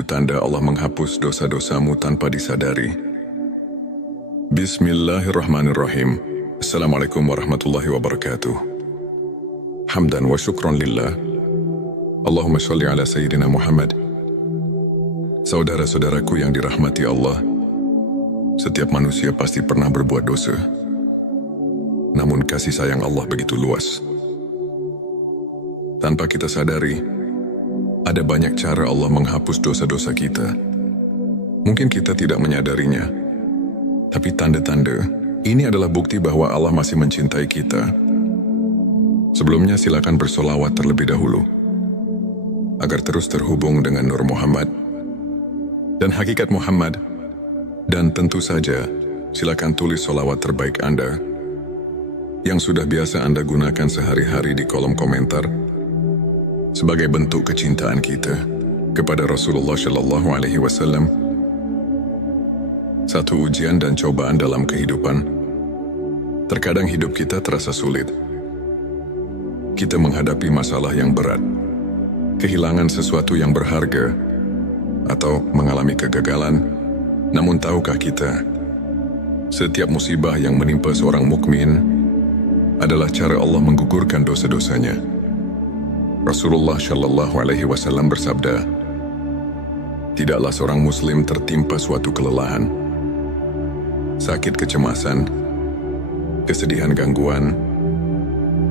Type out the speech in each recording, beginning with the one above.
tanda Allah menghapus dosa-dosamu tanpa disadari. Bismillahirrahmanirrahim. Assalamualaikum warahmatullahi wabarakatuh. Hamdan wa syukran lillah. Allahumma sholli ala Sayyidina Muhammad. Saudara-saudaraku yang dirahmati Allah, setiap manusia pasti pernah berbuat dosa. Namun kasih sayang Allah begitu luas. Tanpa kita sadari, ada banyak cara Allah menghapus dosa-dosa kita. Mungkin kita tidak menyadarinya, tapi tanda-tanda ini adalah bukti bahwa Allah masih mencintai kita. Sebelumnya silakan bersolawat terlebih dahulu, agar terus terhubung dengan Nur Muhammad dan hakikat Muhammad. Dan tentu saja, silakan tulis solawat terbaik Anda yang sudah biasa Anda gunakan sehari-hari di kolom komentar sebagai bentuk kecintaan kita kepada Rasulullah Shallallahu Alaihi Wasallam. Satu ujian dan cobaan dalam kehidupan. Terkadang hidup kita terasa sulit. Kita menghadapi masalah yang berat, kehilangan sesuatu yang berharga, atau mengalami kegagalan. Namun tahukah kita, setiap musibah yang menimpa seorang mukmin adalah cara Allah menggugurkan dosa-dosanya. Rasulullah Shallallahu Alaihi Wasallam bersabda, tidaklah seorang muslim tertimpa suatu kelelahan, sakit kecemasan, kesedihan gangguan,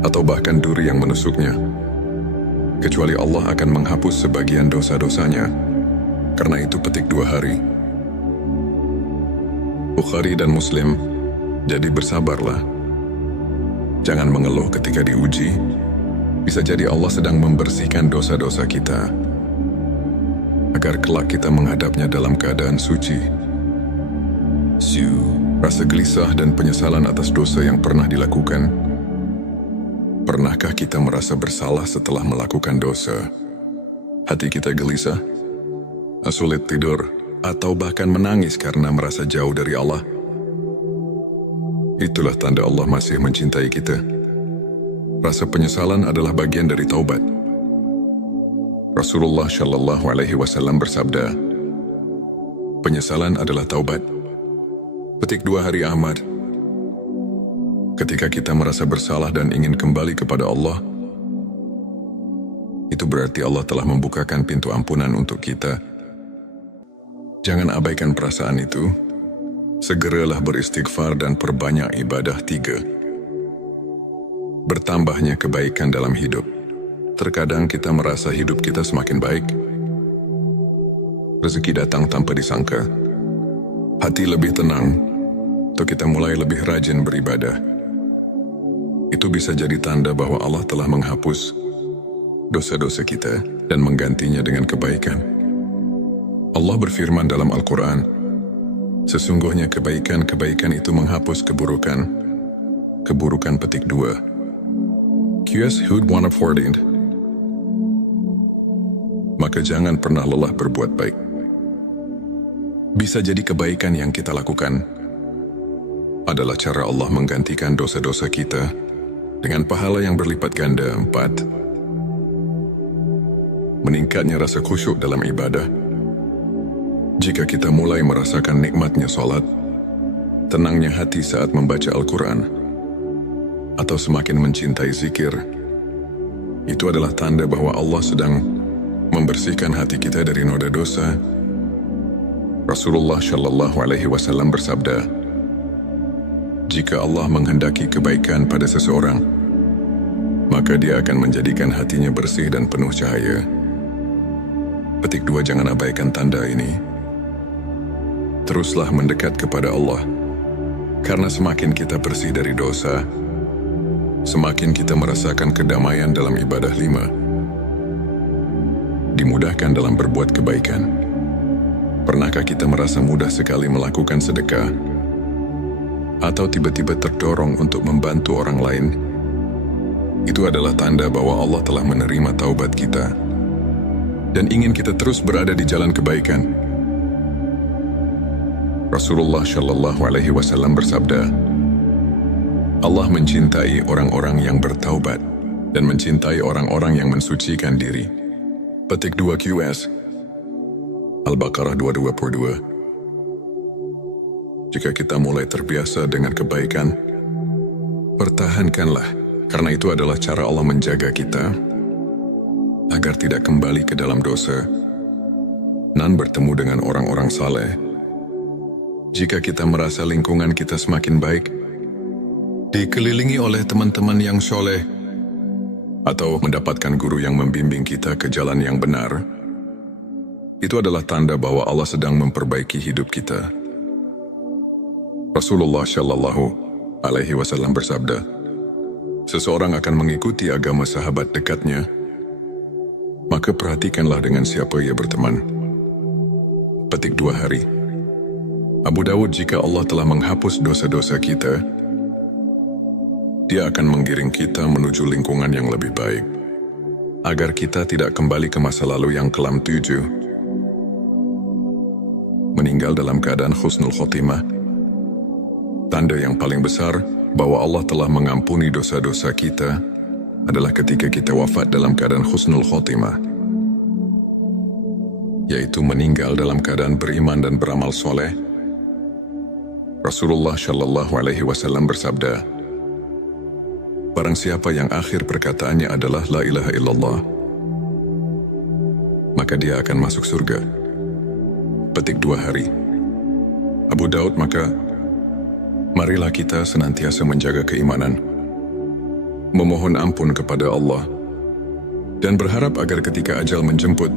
atau bahkan duri yang menusuknya, kecuali Allah akan menghapus sebagian dosa-dosanya. Karena itu petik 2 hari. Bukhari dan Muslim, jadi bersabarlah. Jangan mengeluh ketika diuji. Bisa jadi Allah sedang membersihkan dosa-dosa kita, agar kelak kita menghadapnya dalam keadaan suci. Rasa gelisah dan penyesalan atas dosa yang pernah dilakukan. Pernahkah kita merasa bersalah setelah melakukan dosa? Hati kita gelisah, sulit tidur, atau bahkan menangis karena merasa jauh dari Allah. Itulah tanda Allah masih mencintai kita. Rasa penyesalan adalah bagian dari taubat. Rasulullah Shallallahu Alaihi Wasallam bersabda, penyesalan adalah taubat. Petik 2 hari Ahmad. Ketika kita merasa bersalah dan ingin kembali kepada Allah, itu berarti Allah telah membukakan pintu ampunan untuk kita. Jangan abaikan perasaan itu. Segeralah beristighfar dan perbanyak ibadah. 3. Bertambahnya kebaikan dalam hidup. Terkadang kita merasa hidup kita semakin baik. Rezeki datang tanpa disangka. Hati lebih tenang, atau kita mulai lebih rajin beribadah. Itu bisa jadi tanda bahwa Allah telah menghapus dosa-dosa kita dan menggantinya dengan kebaikan. Allah berfirman dalam Al-Quran, sesungguhnya kebaikan-kebaikan itu menghapus keburukan. Keburukan petik 2. QS Hud 114. Maka jangan pernah lelah berbuat baik. Bisa jadi kebaikan yang kita lakukan adalah cara Allah menggantikan dosa-dosa kita dengan pahala yang berlipat ganda. 4. Meningkatnya rasa khusyuk dalam ibadah. Jika kita mulai merasakan nikmatnya salat, tenangnya hati saat membaca Al-Quran, atau semakin mencintai zikir, itu adalah tanda bahwa Allah sedang membersihkan hati kita dari noda dosa. Rasulullah Shallallahu Alaihi Wasallam bersabda, jika Allah menghendaki kebaikan pada seseorang, maka Dia akan menjadikan hatinya bersih dan penuh cahaya. Petik 2. Jangan abaikan tanda ini. Teruslah mendekat kepada Allah, karena semakin kita bersih dari dosa, semakin kita merasakan kedamaian dalam ibadah. 5. Dimudahkan dalam berbuat kebaikan. Pernahkah kita merasa mudah sekali melakukan sedekah, atau tiba-tiba terdorong untuk membantu orang lain? Itu adalah tanda bahwa Allah telah menerima taubat kita dan ingin kita terus berada di jalan kebaikan. Rasulullah Shallallahu Alaihi Wasallam bersabda, Allah mencintai orang-orang yang bertaubat dan mencintai orang-orang yang mensucikan diri. Petik 2 QS. Al-Baqarah 222. Jika kita mulai terbiasa dengan kebaikan, pertahankanlah, karena itu adalah cara Allah menjaga kita agar tidak kembali ke dalam dosa dan bertemu dengan orang-orang saleh. Jika kita merasa lingkungan kita semakin baik, dikelilingi oleh teman-teman yang soleh, atau mendapatkan guru yang membimbing kita ke jalan yang benar, itu adalah tanda bahwa Allah sedang memperbaiki hidup kita. Rasulullah Shallallahu Alaihi Wasallam bersabda, seseorang akan mengikuti agama sahabat dekatnya, maka perhatikanlah dengan siapa ia berteman. Petik 2 hari. Abu Dawud, jika Allah telah menghapus dosa-dosa kita, Dia akan menggiring kita menuju lingkungan yang lebih baik, agar kita tidak kembali ke masa lalu yang kelam. 7. Meninggal dalam keadaan husnul khotimah. Tanda yang paling besar bahwa Allah telah mengampuni dosa-dosa kita adalah ketika kita wafat dalam keadaan husnul khotimah, yaitu meninggal dalam keadaan beriman dan beramal soleh. Rasulullah Shallallahu Alaihi Wasallam bersabda, barang siapa yang akhir perkataannya adalah La ilaha illallah, maka dia akan masuk surga. Petik 2 hari. Abu Daud, maka marilah kita senantiasa menjaga keimanan, memohon ampun kepada Allah, dan berharap agar ketika ajal menjemput,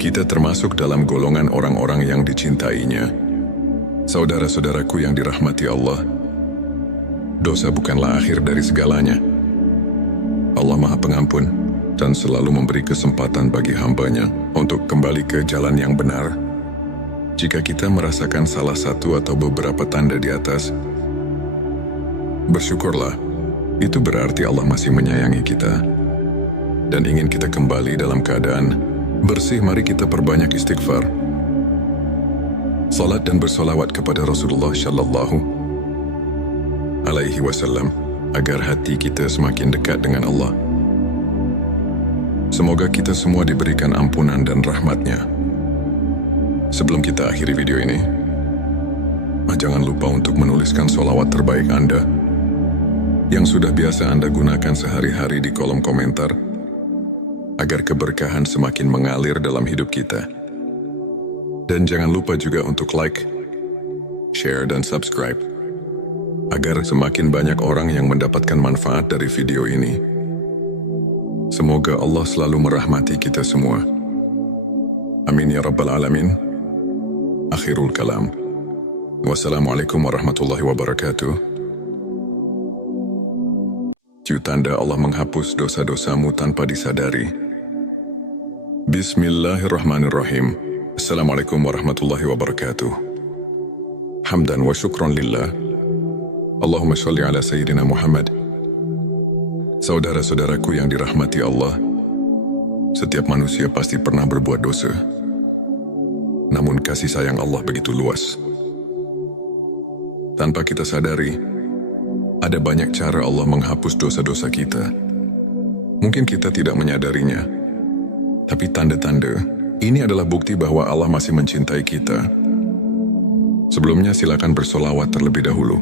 kita termasuk dalam golongan orang-orang yang dicintainya. Saudara-saudaraku yang dirahmati Allah, dosa bukanlah akhir dari segalanya. Allah Maha Pengampun dan selalu memberi kesempatan bagi hambanya untuk kembali ke jalan yang benar. Jika kita merasakan salah satu atau beberapa tanda di atas, bersyukurlah. Itu berarti Allah masih menyayangi kita dan ingin kita kembali dalam keadaan bersih. Mari kita perbanyak istighfar, salat dan bersolawat kepada Rasulullah Shallallahu Alaihi Wasallam agar hati kita semakin dekat dengan Allah. Semoga kita semua diberikan ampunan dan rahmatnya. Sebelum kita akhiri video ini, jangan lupa untuk menuliskan sholawat terbaik Anda yang sudah biasa Anda gunakan sehari-hari di kolom komentar, agar keberkahan semakin mengalir dalam hidup kita. Dan jangan lupa juga untuk like, share, dan subscribe, agar semakin banyak orang yang mendapatkan manfaat dari video ini. Semoga Allah selalu merahmati kita semua. Amin ya Rabbal Alamin. Akhirul kalam. Wassalamualaikum warahmatullahi wabarakatuh. Tanda Allah menghapus dosa-dosamu tanpa disadari. Bismillahirrahmanirrahim. Assalamualaikum warahmatullahi wabarakatuh. Hamdan wa syukran lillah. Allahumma sholli ala Sayyidina Muhammad. Saudara-saudaraku yang dirahmati Allah, setiap manusia pasti pernah berbuat dosa. Namun kasih sayang Allah begitu luas. Tanpa kita sadari, ada banyak cara Allah menghapus dosa-dosa kita. Mungkin kita tidak menyadarinya, tapi tanda-tanda ini adalah bukti bahwa Allah masih mencintai kita. Sebelumnya silakan bersolawat terlebih dahulu,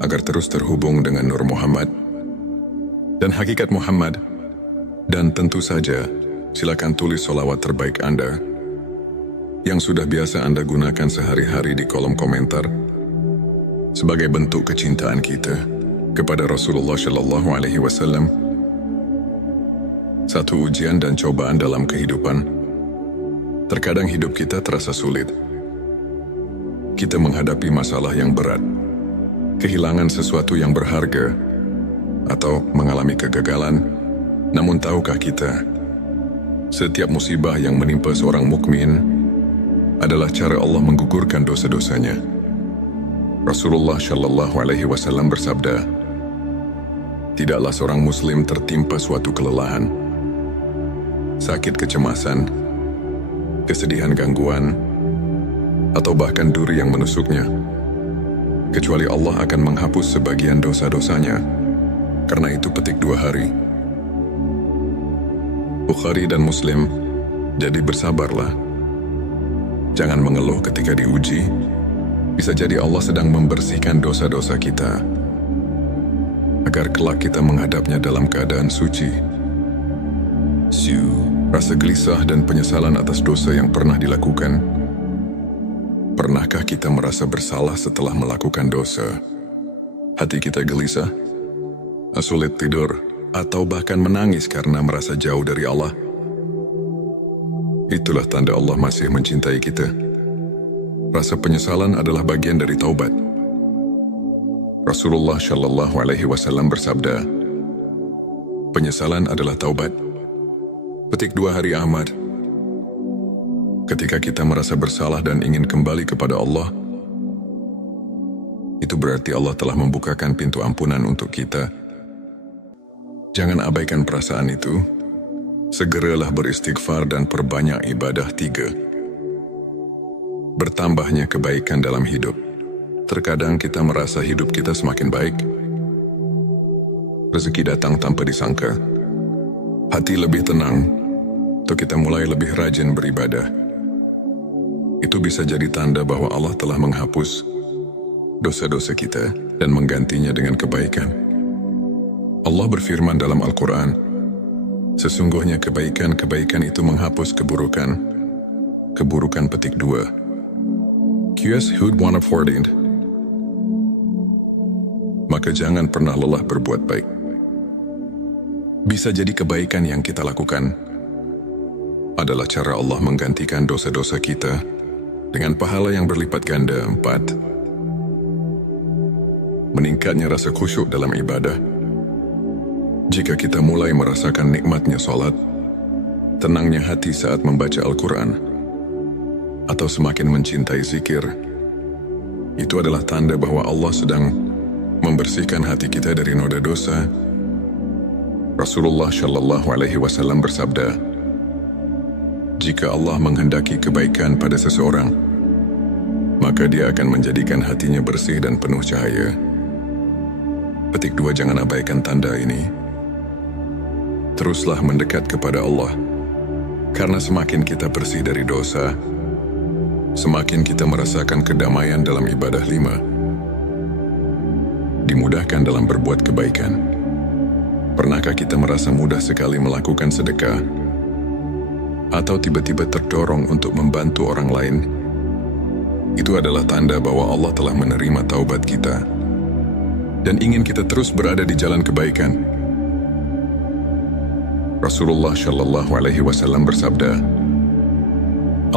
agar terus terhubung dengan Nur Muhammad dan hakikat Muhammad. Dan tentu saja, silakan tulis solawat terbaik Anda yang sudah biasa Anda gunakan sehari-hari di kolom komentar, sebagai bentuk kecintaan kita kepada Rasulullah Shallallahu Alaihi Wasallam. Satu ujian dan cobaan dalam kehidupan. Terkadang hidup kita terasa sulit. Kita menghadapi masalah yang berat, kehilangan sesuatu yang berharga, atau mengalami kegagalan. Namun tahukah kita, setiap musibah yang menimpa seorang mukmin adalah cara Allah menggugurkan dosa-dosanya. Rasulullah Shallallahu Alaihi Wasallam bersabda, tidaklah seorang muslim tertimpa suatu kelelahan, sakit, kecemasan, kesedihan, gangguan, atau bahkan duri yang menusuknya, kecuali Allah akan menghapus sebagian dosa-dosanya. Karena itu petik 2 hari. Bukhari dan Muslim Jadi bersabarlah. Jangan mengeluh ketika diuji. Bisa jadi Allah sedang membersihkan dosa-dosa kita, agar kelak kita menghadapnya dalam keadaan suci. Rasa gelisah dan penyesalan atas dosa yang pernah dilakukan. Pernahkah kita merasa bersalah setelah melakukan dosa? Hati kita gelisah, sulit tidur, atau bahkan menangis karena merasa jauh dari Allah. Itulah tanda Allah masih mencintai kita. Rasa penyesalan adalah bagian dari taubat. Rasulullah Shallallahu Alaihi Wasallam bersabda, penyesalan adalah taubat. Petik 2 Hari Ahmad. Ketika kita merasa bersalah dan ingin kembali kepada Allah, itu berarti Allah telah membukakan pintu ampunan untuk kita. Jangan abaikan perasaan itu. Segeralah beristighfar dan perbanyak ibadah. 3. Bertambahnya kebaikan dalam hidup. Terkadang kita merasa hidup kita semakin baik. Rezeki datang tanpa disangka. Hati lebih tenang, atau kita mulai lebih rajin beribadah. Itu bisa jadi tanda bahwa Allah telah menghapus dosa-dosa kita dan menggantinya dengan kebaikan. Allah berfirman dalam Al-Quran, sesungguhnya kebaikan-kebaikan itu menghapus keburukan. Keburukan petik 2. QS Hud 114. Maka jangan pernah lelah berbuat baik. Bisa jadi kebaikan yang kita lakukan adalah cara Allah menggantikan dosa-dosa kita dengan pahala yang berlipat ganda. 4. Meningkatnya rasa khusyuk dalam ibadah. Jika kita mulai merasakan nikmatnya salat, tenangnya hati saat membaca Al-Quran, atau semakin mencintai zikir, itu adalah tanda bahwa Allah sedang membersihkan hati kita dari noda dosa. Rasulullah Shallallahu Alaihi Wasallam bersabda, jika Allah menghendaki kebaikan pada seseorang, maka Dia akan menjadikan hatinya bersih dan penuh cahaya. Petik 2. Jangan abaikan tanda ini. Teruslah mendekat kepada Allah, karena semakin kita bersih dari dosa, semakin kita merasakan kedamaian dalam ibadah. 5. Dimudahkan dalam berbuat kebaikan. Pernahkah kita merasa mudah sekali melakukan sedekah, atau tiba-tiba terdorong untuk membantu orang lain? Itu adalah tanda bahwa Allah telah menerima taubat kita dan ingin kita terus berada di jalan kebaikan. Rasulullah Shallallahu Alaihi Wasallam bersabda,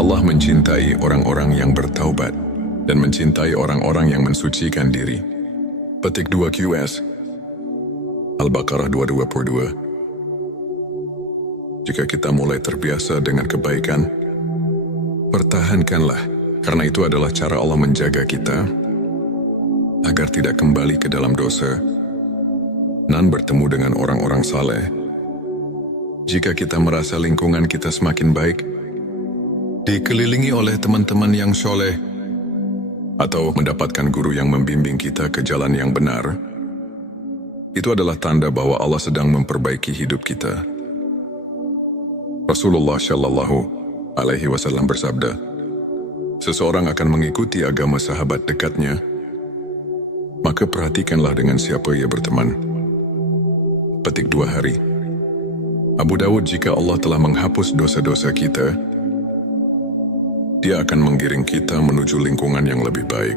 Allah mencintai orang-orang yang bertaubat dan mencintai orang-orang yang mensucikan diri. Petik 2 QS Al-Baqarah 222. Jika kita mulai terbiasa dengan kebaikan, pertahankanlah, karena itu adalah cara Allah menjaga kita agar tidak kembali ke dalam dosa dan bertemu dengan orang-orang saleh. Jika kita merasa lingkungan kita semakin baik, dikelilingi oleh teman-teman yang soleh, atau mendapatkan guru yang membimbing kita ke jalan yang benar, itu adalah tanda bahwa Allah sedang memperbaiki hidup kita. Rasulullah Shallallahu Alaihi Wasallam bersabda, seseorang akan mengikuti agama sahabat dekatnya, maka perhatikanlah dengan siapa ia berteman. Petik 2 hari. Abu Dawud, jika Allah telah menghapus dosa-dosa kita, Dia akan menggiring kita menuju lingkungan yang lebih baik,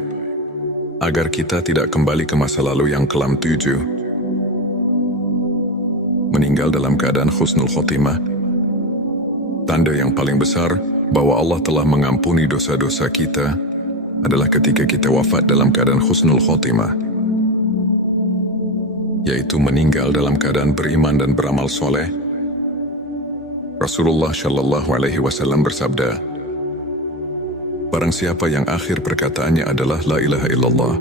agar kita tidak kembali ke masa lalu yang kelam. 7. Meninggal dalam keadaan husnul khotimah. Tanda yang paling besar bahwa Allah telah mengampuni dosa-dosa kita adalah ketika kita wafat dalam keadaan husnul khotimah, yaitu meninggal dalam keadaan beriman dan beramal soleh. Rasulullah Shallallahu Alaihi Wasallam bersabda, barang siapa yang akhir perkataannya adalah La ilaha illallah,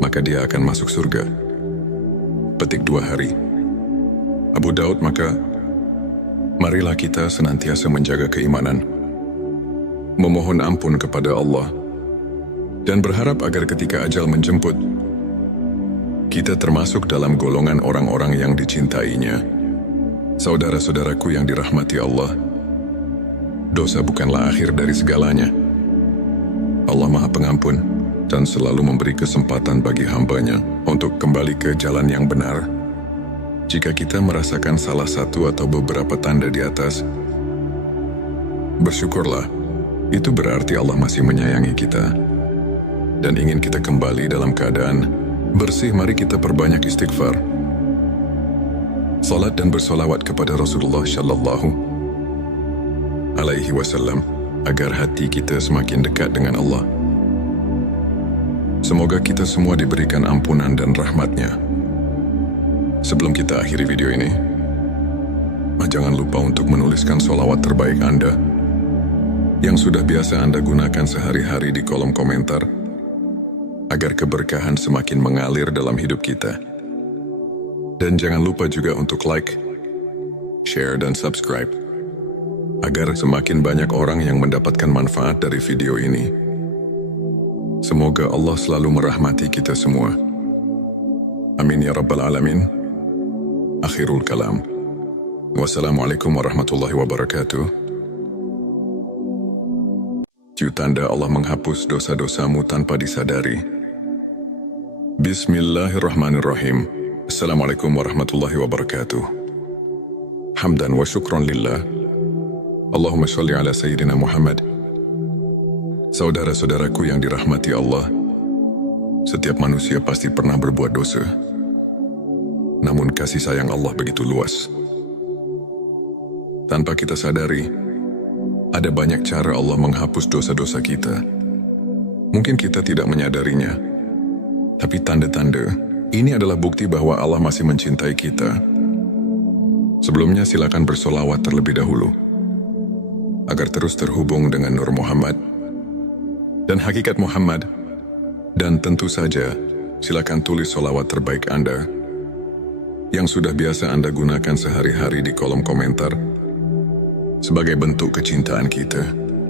maka dia akan masuk surga. Petik 2 hari. Abu Daud, maka marilah kita senantiasa menjaga keimanan, memohon ampun kepada Allah, dan berharap agar ketika ajal menjemput, kita termasuk dalam golongan orang-orang yang dicintainya. Saudara-saudaraku yang dirahmati Allah, dosa bukanlah akhir dari segalanya. Allah Maha Pengampun dan selalu memberi kesempatan bagi hamba-Nya untuk kembali ke jalan yang benar. Jika kita merasakan salah satu atau beberapa tanda di atas, bersyukurlah. Itu berarti Allah masih menyayangi kita dan ingin kita kembali dalam keadaan bersih. Mari kita perbanyak istighfar, salat dan bersolawat kepada Rasulullah Shallallahu Alaihi Wasallam agar hati kita semakin dekat dengan Allah. Semoga kita semua diberikan ampunan dan rahmat-Nya. Sebelum kita akhiri video ini, jangan lupa untuk menuliskan sholawat terbaik Anda yang sudah biasa Anda gunakan sehari-hari di kolom komentar agar keberkahan semakin mengalir dalam hidup kita. Dan jangan lupa juga untuk like, share, dan subscribe agar semakin banyak orang yang mendapatkan manfaat dari video ini. Semoga Allah selalu merahmati kita semua. Amin ya Rabbal Alamin. Akhirul kalam. Wassalamualaikum warahmatullahi wabarakatuh. Tanda Allah menghapus dosa-dosamu tanpa disadari. Bismillahirrahmanirrahim. Assalamualaikum warahmatullahi wabarakatuh. Hamdan wa syukran lillah. Allahumma sholli ala Sayyidina Muhammad. Saudara-saudaraku yang dirahmati Allah, setiap manusia pasti pernah berbuat dosa. Namun kasih sayang Allah begitu luas. Tanpa kita sadari, ada banyak cara Allah menghapus dosa-dosa kita. Mungkin kita tidak menyadarinya, tapi tanda-tanda ini adalah bukti bahwa Allah masih mencintai kita. Sebelumnya silakan bersolawat terlebih dahulu agar terus terhubung dengan Nur Muhammad dan hakikat Muhammad. Dan tentu saja, silakan tulis solawat terbaik Anda yang sudah biasa Anda gunakan sehari-hari di kolom komentar sebagai bentuk kecintaan kita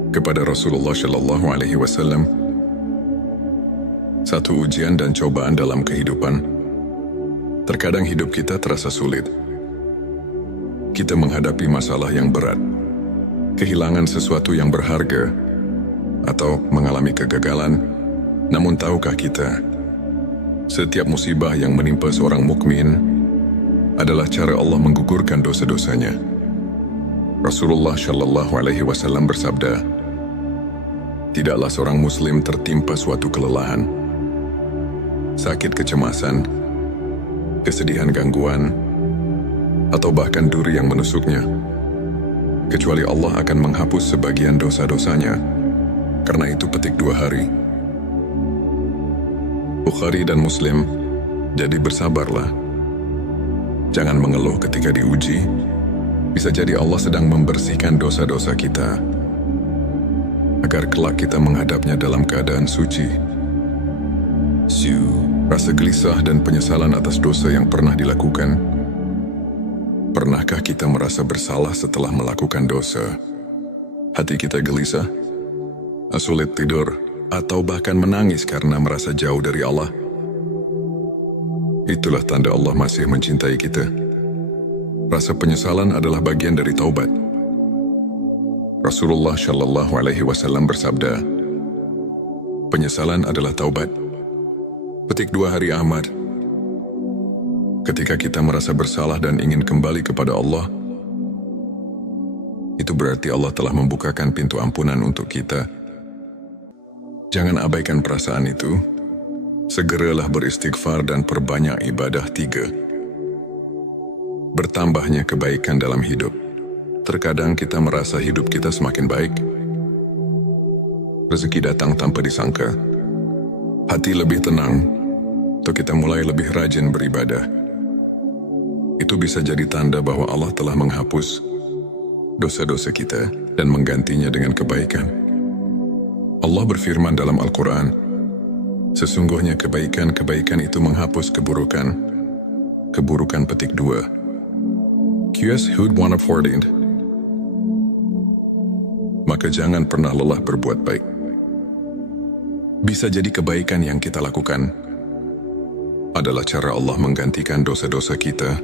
kepada Rasulullah Shallallahu Alaihi Wasallam. Satu ujian dan cobaan dalam kehidupan. Terkadang hidup kita terasa sulit. Kita menghadapi masalah yang berat, kehilangan sesuatu yang berharga, atau mengalami kegagalan. Namun tahukah kita, setiap musibah yang menimpa seorang mukmin adalah cara Allah menggugurkan dosa-dosanya. Rasulullah Shallallahu Alaihi Wasallam bersabda, tidaklah seorang muslim tertimpa suatu kelelahan, sakit kecemasan, kesedihan gangguan, atau bahkan duri yang menusuknya, kecuali Allah akan menghapus sebagian dosa-dosanya. Karena itu petik 2 hari. Bukhari dan Muslim. Jadi bersabarlah. Jangan mengeluh ketika diuji. Bisa jadi Allah sedang membersihkan dosa-dosa kita agar kelak kita menghadapnya dalam keadaan suci. Rasa gelisah dan penyesalan atas dosa yang pernah dilakukan. Pernahkah kita merasa bersalah setelah melakukan dosa? Hati kita gelisah, sulit tidur, atau bahkan menangis karena merasa jauh dari Allah. Itulah tanda Allah masih mencintai kita. Rasa penyesalan adalah bagian dari taubat. Rasulullah Shallallahu Alaihi Wasallam bersabda, penyesalan adalah taubat. Petik 2 hari Ahmad. Ketika kita merasa bersalah dan ingin kembali kepada Allah, itu berarti Allah telah membukakan pintu ampunan untuk kita. Jangan abaikan perasaan itu. Segeralah beristighfar dan perbanyak ibadah. 3. Bertambahnya kebaikan dalam hidup. Terkadang kita merasa hidup kita semakin baik. Rezeki datang tanpa disangka. Hati lebih tenang, atau kita mulai lebih rajin beribadah. Itu bisa jadi tanda bahwa Allah telah menghapus dosa-dosa kita dan menggantinya dengan kebaikan. Allah berfirman dalam Al-Quran, sesungguhnya kebaikan-kebaikan itu menghapus keburukan. Keburukan petik 2. QS Hud 114. Maka jangan pernah lelah berbuat baik. Bisa jadi kebaikan yang kita lakukan adalah cara Allah menggantikan dosa-dosa kita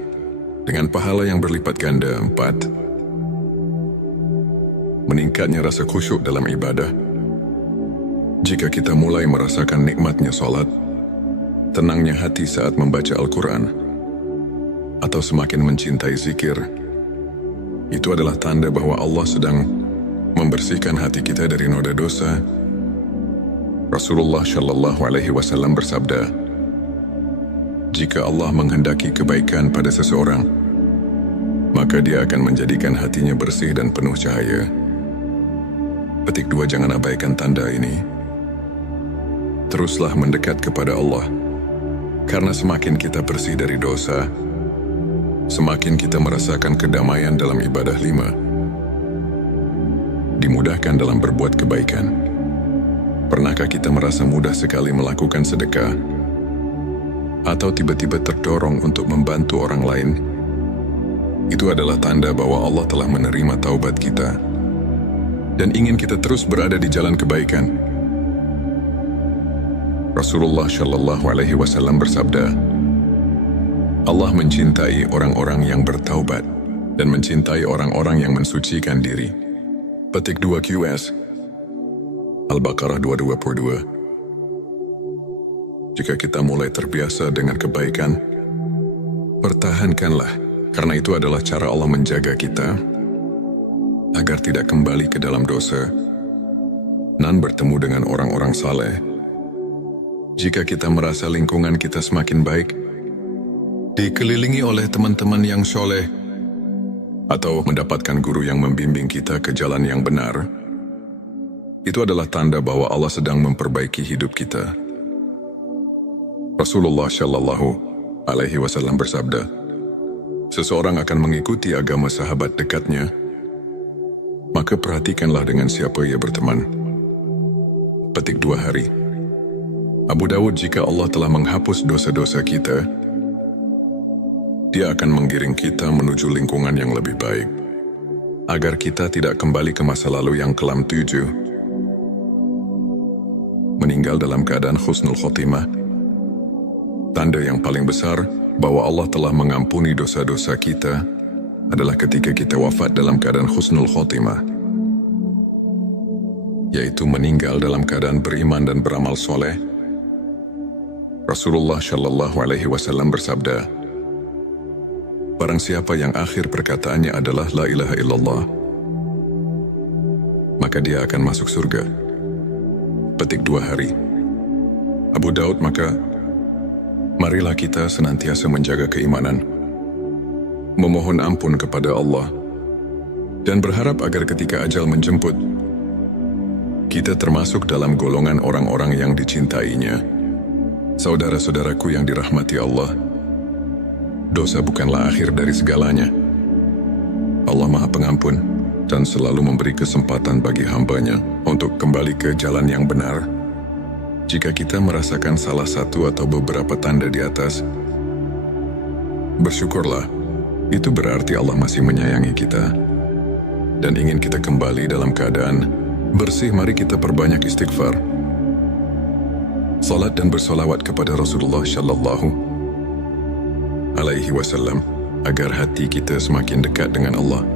dengan pahala yang berlipat ganda. 4. Meningkatnya rasa khusyuk dalam ibadah. Jika kita mulai merasakan nikmatnya solat, tenangnya hati saat membaca Al-Quran, atau semakin mencintai zikir, itu adalah tanda bahwa Allah sedang membersihkan hati kita dari noda dosa. Rasulullah Shallallahu Alaihi Wasallam bersabda, jika Allah menghendaki kebaikan pada seseorang, maka Dia akan menjadikan hatinya bersih dan penuh cahaya. Petik 2. Jangan abaikan tanda ini. Teruslah mendekat kepada Allah, karena semakin kita bersih dari dosa, semakin kita merasakan kedamaian dalam ibadah. 5. Dimudahkan dalam berbuat kebaikan. Pernahkah kita merasa mudah sekali melakukan sedekah, atau tiba-tiba terdorong untuk membantu orang lain? Itu adalah tanda bahwa Allah telah menerima taubat kita dan ingin kita terus berada di jalan kebaikan. Rasulullah Shallallahu Alaihi Wasallam bersabda, Allah mencintai orang-orang yang bertaubat dan mencintai orang-orang yang mensucikan diri. Petik 2 QS Al-Baqarah 222. Jika kita mulai terbiasa dengan kebaikan, pertahankanlah, karena itu adalah cara Allah menjaga kita agar tidak kembali ke dalam dosa dan bertemu dengan orang-orang saleh. Jika kita merasa lingkungan kita semakin baik, dikelilingi oleh teman-teman yang soleh, atau mendapatkan guru yang membimbing kita ke jalan yang benar, itu adalah tanda bahwa Allah sedang memperbaiki hidup kita. Rasulullah Shallallahu Alaihi Wasallam bersabda, seseorang akan mengikuti agama sahabat dekatnya, maka perhatikanlah dengan siapa ia berteman. Petik 2 hari. Abu Dawud, jika Allah telah menghapus dosa-dosa kita, Dia akan menggiring kita menuju lingkungan yang lebih baik, agar kita tidak kembali ke masa lalu yang kelam. 7. Meninggal dalam keadaan husnul khotimah. Tanda yang paling besar bahwa Allah telah mengampuni dosa-dosa kita adalah ketika kita wafat dalam keadaan husnul khotimah, yaitu meninggal dalam keadaan beriman dan beramal soleh. Rasulullah Shallallahu Alaihi Wasallam bersabda, barang siapa yang akhir perkataannya adalah la ilaha illallah, maka dia akan masuk surga. Petik 2 hari. Abu Daud, maka marilah kita senantiasa menjaga keimanan, memohon ampun kepada Allah, dan berharap agar ketika ajal menjemput, kita termasuk dalam golongan orang-orang yang dicintainya. Saudara-saudaraku yang dirahmati Allah, dosa bukanlah akhir dari segalanya. Allah Maha Pengampun dan selalu memberi kesempatan bagi hamba-Nya untuk kembali ke jalan yang benar. Jika kita merasakan salah satu atau beberapa tanda di atas, bersyukurlah. Itu berarti Allah masih menyayangi kita dan ingin kita kembali dalam keadaan bersih. Mari kita perbanyak istighfar, salat dan bersolawat kepada Rasulullah Shallallahu Alaihi Wasallam agar hati kita semakin dekat dengan Allah.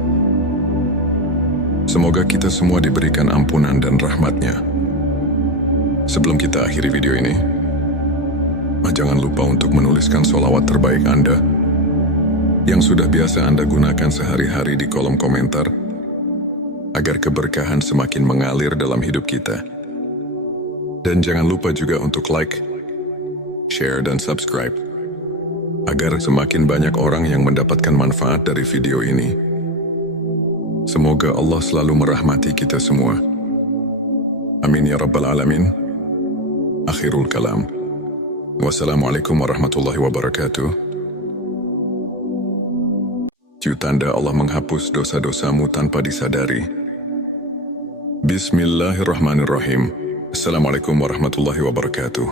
Semoga kita semua diberikan ampunan dan rahmat-Nya. Sebelum kita akhiri video ini, jangan lupa untuk menuliskan sholawat terbaik Anda yang sudah biasa Anda gunakan sehari-hari di kolom komentar, agar keberkahan semakin mengalir dalam hidup kita. Dan jangan lupa juga untuk like, share, dan subscribe, agar semakin banyak orang yang mendapatkan manfaat dari video ini. Semoga Allah selalu merahmati kita semua. Amin ya Rabbal Alamin. Akhirul kalam. Wassalamualaikum warahmatullahi wabarakatuh. Tanda Allah menghapus dosa-dosamu tanpa disadari. Bismillahirrahmanirrahim. Assalamualaikum warahmatullahi wabarakatuh.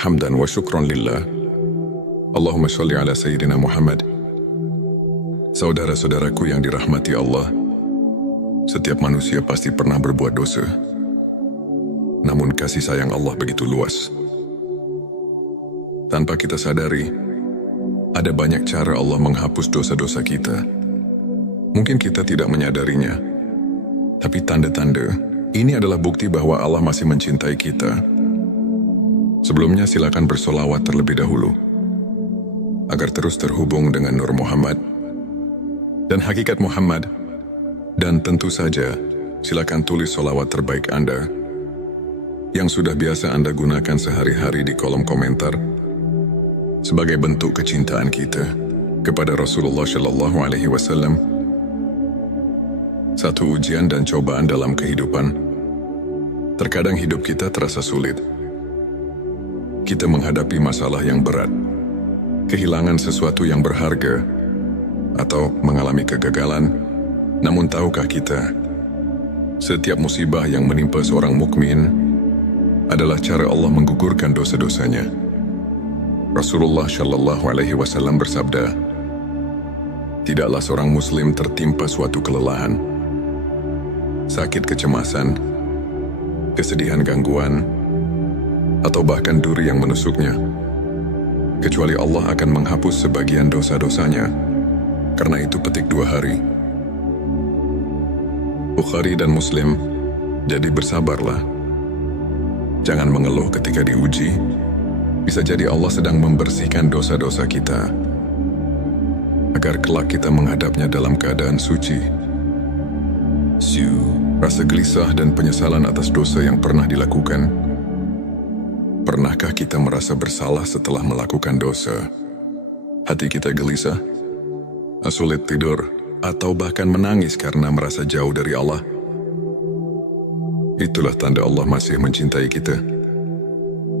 Hamdan wa syukran lillah. Allahumma sholli ala Sayyidina Muhammad. Saudara-saudaraku yang dirahmati Allah, setiap manusia pasti pernah berbuat dosa. Namun kasih sayang Allah begitu luas. Tanpa kita sadari, Ada banyak cara Allah menghapus dosa-dosa kita. Mungkin kita tidak menyadarinya, tapi tanda-tanda ini adalah bukti bahwa Allah masih mencintai kita. Sebelumnya silakan bersolawat terlebih dahulu, agar terus terhubung dengan Nur Muhammad dan hakikat Muhammad. Dan tentu saja, silakan tulis solawat terbaik Anda yang sudah biasa Anda gunakan sehari-hari di kolom komentar sebagai bentuk kecintaan kita kepada Rasulullah Shallallahu Alaihi Wasallam. Satu ujian dan cobaan dalam kehidupan. Terkadang hidup kita terasa sulit. Kita menghadapi masalah yang berat, kehilangan sesuatu yang berharga, atau mengalami kegagalan. Namun tahukah kita, setiap musibah yang menimpa seorang mukmin adalah cara Allah menggugurkan dosa-dosanya. Rasulullah Shallallahu Alaihi Wasallam bersabda, tidaklah seorang muslim tertimpa suatu kelelahan, sakit kecemasan, kesedihan gangguan, atau bahkan duri yang menusuknya, kecuali Allah akan menghapus sebagian dosa-dosanya. Karena itu petik 2 hari. Bukhari dan Muslim, jadi bersabarlah. Jangan mengeluh ketika diuji. Bisa jadi Allah sedang membersihkan dosa-dosa kita, agar kelak kita menghadapnya dalam keadaan suci. Rasa gelisah dan penyesalan atas dosa yang pernah dilakukan. Pernahkah kita merasa bersalah setelah melakukan dosa? Hati kita gelisah, sulit tidur, atau bahkan menangis karena merasa jauh dari Allah. Itulah tanda Allah masih mencintai kita.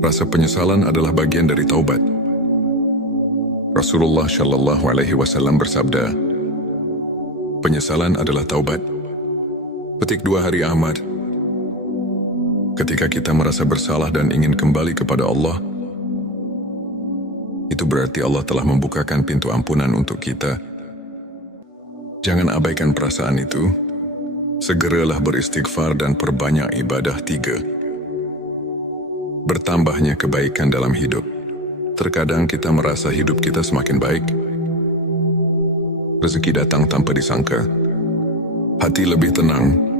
Rasa penyesalan adalah bagian dari taubat. Rasulullah Shallallahu Alaihi Wasallam bersabda, penyesalan adalah taubat. Petik 2 hari Ahmad. Ketika kita merasa bersalah dan ingin kembali kepada Allah, itu berarti Allah telah membukakan pintu ampunan untuk kita. Jangan abaikan perasaan itu. Segeralah beristighfar dan perbanyak ibadah. 3. Bertambahnya kebaikan dalam hidup. Terkadang kita merasa hidup kita semakin baik. Rezeki datang tanpa disangka. Hati lebih tenang,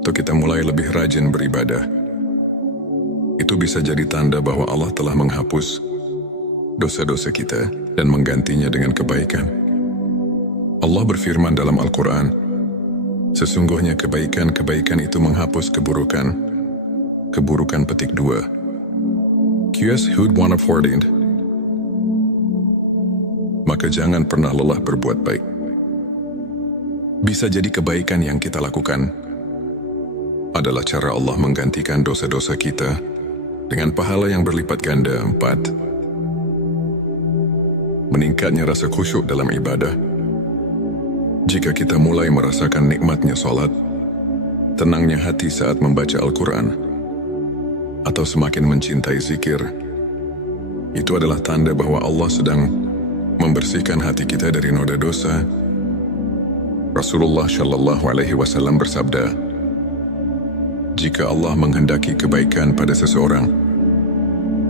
atau kita mulai lebih rajin beribadah. Itu bisa jadi tanda bahwa Allah telah menghapus dosa-dosa kita dan menggantinya dengan kebaikan. Allah berfirman dalam Al-Quran, sesungguhnya kebaikan-kebaikan itu menghapus keburukan. Keburukan petik 2. QS Hud 114. Maka jangan pernah lelah berbuat baik. Bisa jadi kebaikan yang kita lakukan adalah cara Allah menggantikan dosa-dosa kita dengan pahala yang berlipat ganda. 4. Meningkatnya rasa khusyuk dalam ibadah. Jika kita mulai merasakan nikmatnya salat, tenangnya hati saat membaca Al-Quran, atau semakin mencintai zikir, itu adalah tanda bahwa Allah sedang membersihkan hati kita dari noda dosa. Rasulullah Shallallahu Alaihi Wasallam bersabda, jika Allah menghendaki kebaikan pada seseorang,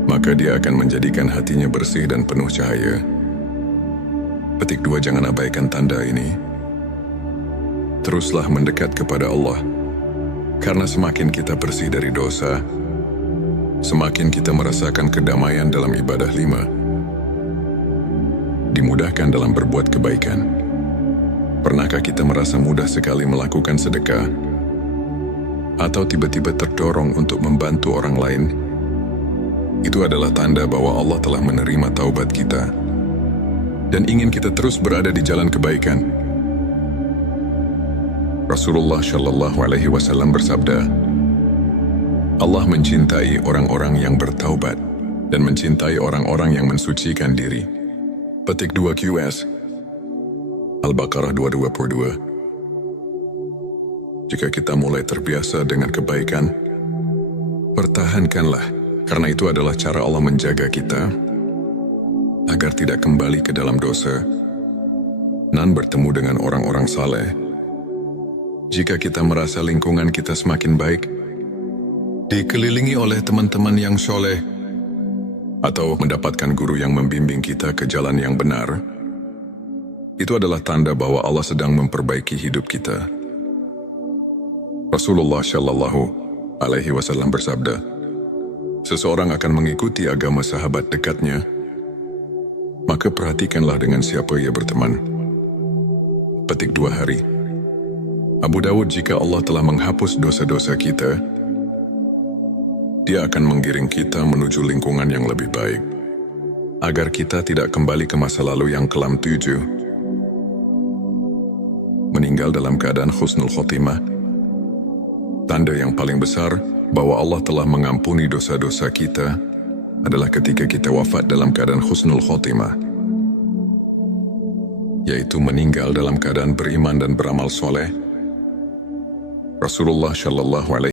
maka Dia akan menjadikan hatinya bersih dan penuh cahaya. Petik 2. Jangan abaikan tanda ini. Teruslah mendekat kepada Allah, karena semakin kita bersih dari dosa, semakin kita merasakan kedamaian dalam ibadah. 5. Dimudahkan dalam berbuat kebaikan. Pernahkah kita merasa mudah sekali melakukan sedekah, atau tiba-tiba terdorong untuk membantu orang lain? Itu adalah tanda bahwa Allah telah menerima taubat kita dan ingin kita terus berada di jalan kebaikan. Rasulullah Shallallahu Alaihi Wasallam bersabda, Allah mencintai orang-orang yang bertaubat dan mencintai orang-orang yang mensucikan diri. Petik 2 QS Al-Baqarah 222. Jika kita mulai terbiasa dengan kebaikan, pertahankanlah, karena itu adalah cara Allah menjaga kita agar tidak kembali ke dalam dosa dan bertemu dengan orang-orang saleh. Jika kita merasa lingkungan kita semakin baik, dikelilingi oleh teman-teman yang soleh, atau mendapatkan guru yang membimbing kita ke jalan yang benar, itu adalah tanda bahwa Allah sedang memperbaiki hidup kita. Rasulullah Shallallahu Alaihi Wasallam bersabda, seseorang akan mengikuti agama sahabat dekatnya, maka perhatikanlah dengan siapa ia berteman. Petik 2 hari. Abu Dawud, jika Allah telah menghapus dosa-dosa kita, Dia akan menggiring kita menuju lingkungan yang lebih baik, agar kita tidak kembali ke masa lalu yang kelam 7. Meninggal dalam keadaan husnul khotimah. Tanda yang paling besar bahwa Allah telah mengampuni dosa-dosa kita adalah ketika kita wafat dalam keadaan husnul khotimah, yaitu meninggal dalam keadaan beriman dan beramal soleh. Rasulullah Shallallahu Alaihi